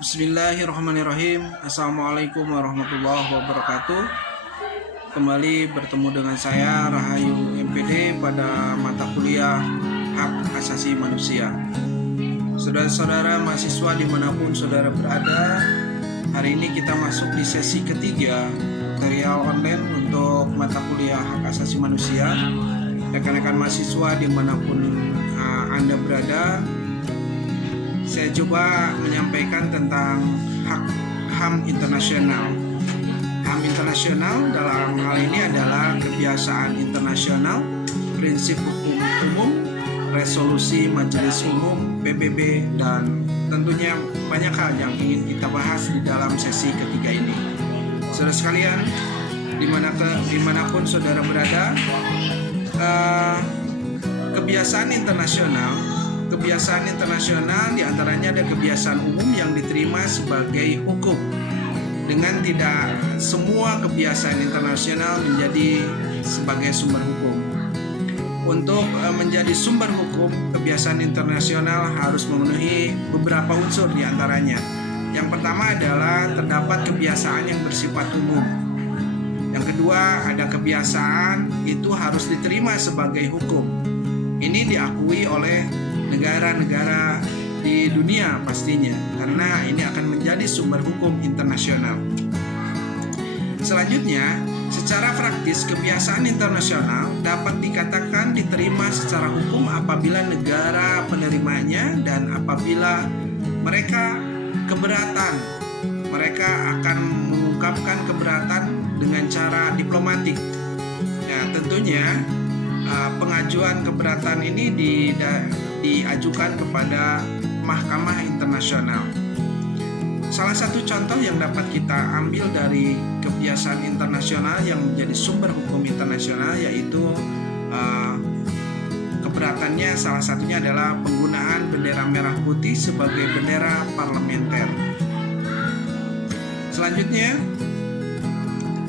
Bismillahirrahmanirrahim. Assalamualaikum warahmatullahi wabarakatuh. Kembali bertemu dengan saya Rahayu MPD pada mata kuliah Hak Asasi Manusia. Saudara-saudara mahasiswa dimanapun saudara berada, hari ini kita masuk di sesi ketiga serial online untuk mata kuliah Hak Asasi Manusia. Rekan-rekan mahasiswa dimanapun Anda berada, saya coba menyampaikan tentang HAM internasional. HAM internasional dalam hal ini adalah kebiasaan internasional, prinsip hukum umum, resolusi Majelis Umum PBB, dan tentunya banyak hal yang ingin kita bahas di dalam sesi ketiga ini. Saudara sekalian, dimanapun saudara berada, kebiasaan internasional diantaranya ada kebiasaan umum yang diterima sebagai hukum. Dengan tidak semua kebiasaan internasional menjadi sebagai sumber hukum. Untuk menjadi sumber hukum, kebiasaan internasional harus memenuhi beberapa unsur diantaranya. Yang pertama adalah terdapat kebiasaan yang bersifat umum. Yang kedua, ada kebiasaan itu harus diterima sebagai hukum. Ini diakui oleh negara-negara di dunia pastinya, karena ini akan menjadi sumber hukum internasional. Selanjutnya, secara praktis kebiasaan internasional dapat dikatakan diterima secara hukum apabila negara penerimanya dan apabila mereka keberatan. Mereka akan mengungkapkan keberatan dengan cara diplomatik. Ya, tentunya pengajuan keberatan ini diajukan kepada Mahkamah Internasional. Salah satu contoh yang dapat kita ambil dari kebiasaan internasional yang menjadi sumber hukum internasional yaitu keberatannya salah satunya adalah penggunaan bendera merah putih sebagai bendera parlementer. Selanjutnya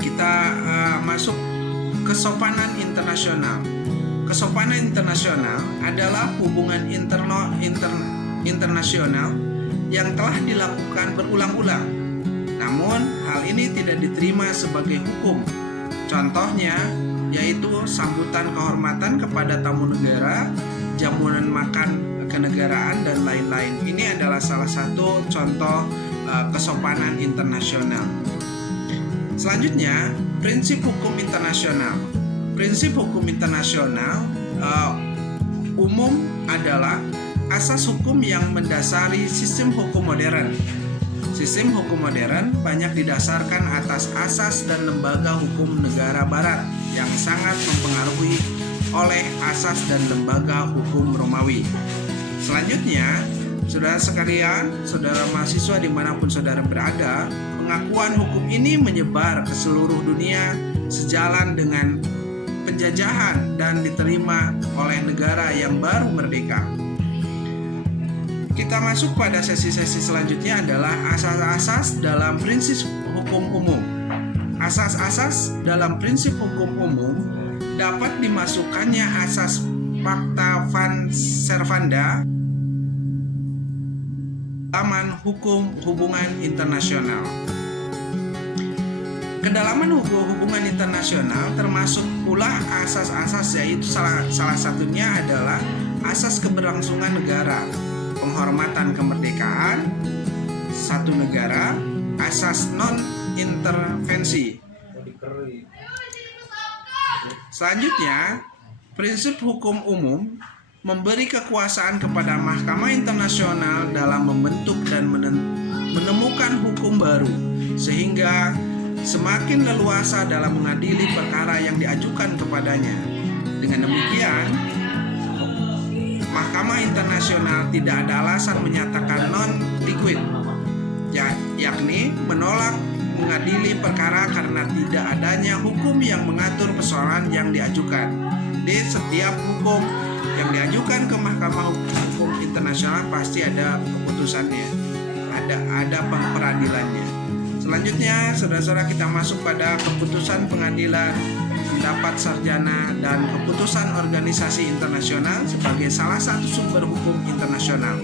kita masuk kesopanan internasional. Kesopanan internasional adalah hubungan internasional yang telah dilakukan berulang-ulang. Namun, hal ini tidak diterima sebagai hukum. Contohnya yaitu sambutan kehormatan kepada tamu negara, jamuan makan kenegaraan, dan lain-lain. Ini adalah salah satu contoh kesopanan internasional. Selanjutnya, prinsip hukum internasional. Prinsip hukum internasional umum adalah asas hukum yang mendasari sistem hukum modern. Sistem hukum modern banyak didasarkan atas asas dan lembaga hukum negara barat yang sangat mempengaruhi oleh asas dan lembaga hukum Romawi. Selanjutnya, saudara sekalian, saudara mahasiswa dimanapun saudara berada, pengakuan hukum ini menyebar ke seluruh dunia sejalan dengan penjajahan dan diterima oleh negara yang baru merdeka. Kita masuk pada sesi-sesi selanjutnya adalah asas-asas dalam prinsip hukum umum. Asas-asas dalam prinsip hukum umum dapat dimasukkannya asas Pacta Van Servanda dalam hukum hubungan internasional. Kedalaman hubungan internasional termasuk pula asas-asas, yaitu salah satunya adalah asas keberlangsungan negara, penghormatan kemerdekaan satu negara, asas non-intervensi. Selanjutnya, prinsip hukum umum memberi kekuasaan kepada Mahkamah Internasional dalam membentuk dan menemukan hukum baru, sehingga semakin leluasa dalam mengadili perkara yang diajukan kepadanya. Dengan demikian, Mahkamah Internasional tidak ada alasan menyatakan non-liquid, yakni menolak mengadili perkara karena tidak adanya hukum yang mengatur persoalan yang diajukan. Di setiap hukum yang diajukan ke Mahkamah Hukum Internasional pasti ada keputusannya, ada peradilannya. Selanjutnya, saudara-saudara, kita masuk pada keputusan pengadilan, pendapat sarjana, dan keputusan organisasi internasional sebagai salah satu sumber hukum internasional.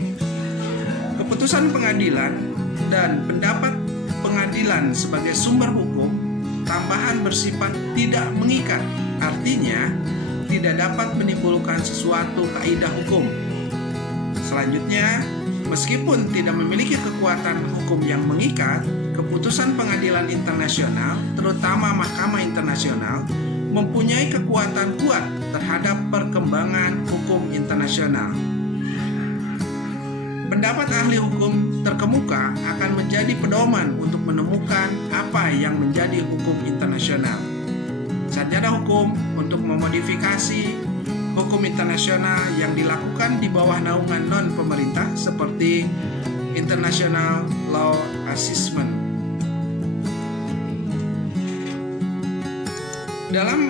Keputusan pengadilan dan pendapat pengadilan sebagai sumber hukum tambahan bersifat tidak mengikat, artinya tidak dapat menimbulkan sesuatu kaidah hukum. Selanjutnya, meskipun tidak memiliki kekuatan hukum yang mengikat, keputusan pengadilan internasional, terutama Mahkamah Internasional, mempunyai kekuatan kuat terhadap perkembangan hukum internasional. Pendapat ahli hukum terkemuka akan menjadi pedoman untuk menemukan apa yang menjadi hukum internasional. Sarjana hukum untuk memodifikasi hukum internasional yang dilakukan di bawah naungan non-pemerintah seperti International Law Assessment. Dalam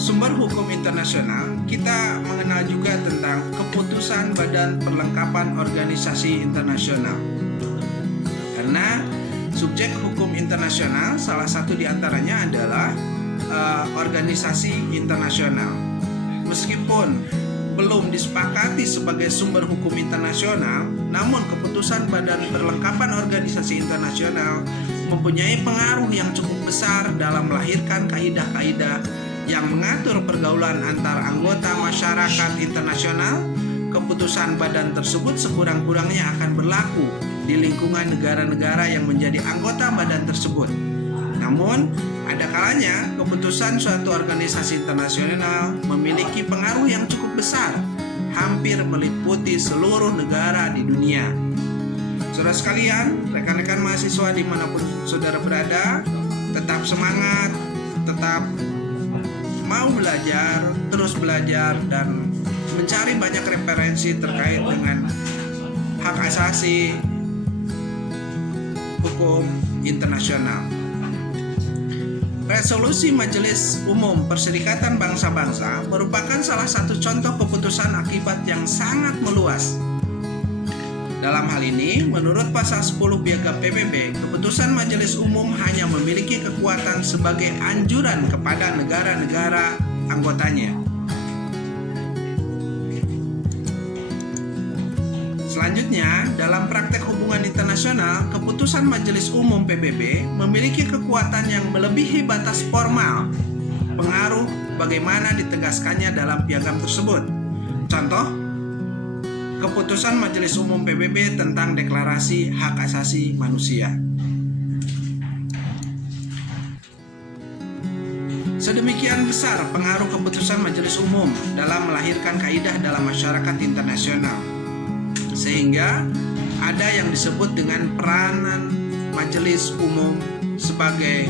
sumber hukum internasional, kita mengenal juga tentang keputusan Badan Perlengkapan Organisasi Internasional. Karena subjek hukum internasional salah satu diantaranya adalah organisasi internasional. Meskipun belum disepakati sebagai sumber hukum internasional, namun keputusan Badan Perlengkapan Organisasi Internasional mempunyai pengaruh yang cukup besar dalam melahirkan kaidah-kaidah yang mengatur pergaulan antar anggota masyarakat internasional. Keputusan badan tersebut sekurang-kurangnya akan berlaku di lingkungan negara-negara yang menjadi anggota badan tersebut. Namun, ada kalanya keputusan suatu organisasi internasional memiliki pengaruh yang cukup besar, hampir meliputi seluruh negara di dunia. Saudara sekalian, rekan-rekan mahasiswa dimanapun saudara berada, tetap semangat, tetap mau belajar, terus belajar, dan mencari banyak referensi terkait dengan hak asasi hukum internasional. Resolusi Majelis Umum Perserikatan Bangsa-Bangsa merupakan salah satu contoh keputusan akibat yang sangat meluas. Dalam hal ini, menurut pasal 10 Piagam PBB, keputusan Majelis Umum hanya memiliki kekuatan sebagai anjuran kepada negara-negara anggotanya. Selanjutnya, dalam praktek hubungan internasional, keputusan Majelis Umum PBB memiliki kekuatan yang melebihi batas formal pengaruh bagaimana ditegaskannya dalam piagam tersebut. Contoh, keputusan Majelis Umum PBB tentang Deklarasi Hak Asasi Manusia. Sedemikian besar pengaruh keputusan Majelis Umum dalam melahirkan kaidah dalam masyarakat internasional, sehingga ada yang disebut dengan peranan Majelis Umum sebagai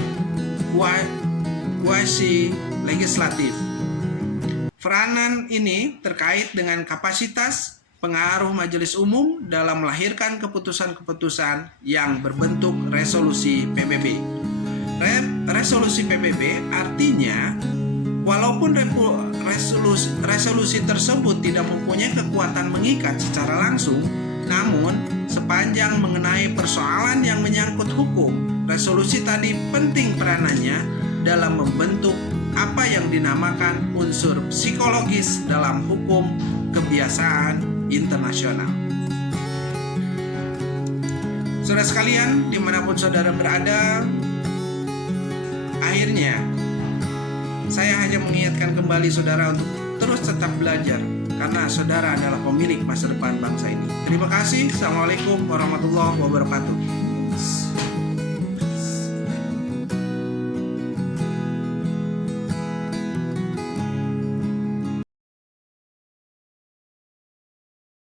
quasi legislatif. Peranan ini terkait dengan kapasitas pengaruh Majelis Umum dalam melahirkan keputusan-keputusan yang berbentuk resolusi PBB. Resolusi PBB artinya walaupun resolusi tersebut tidak mempunyai kekuatan mengikat secara langsung, namun sepanjang mengenai persoalan yang menyangkut hukum, resolusi tadi penting peranannya dalam membentuk apa yang dinamakan unsur psikologis dalam hukum kebiasaan internasional. Saudara sekalian, dimanapun saudara berada, akhirnya saya hanya mengingatkan kembali saudara untuk terus tetap belajar, karena saudara adalah pemilik masa depan bangsa ini. Terima kasih. Assalamualaikum warahmatullahi wabarakatuh.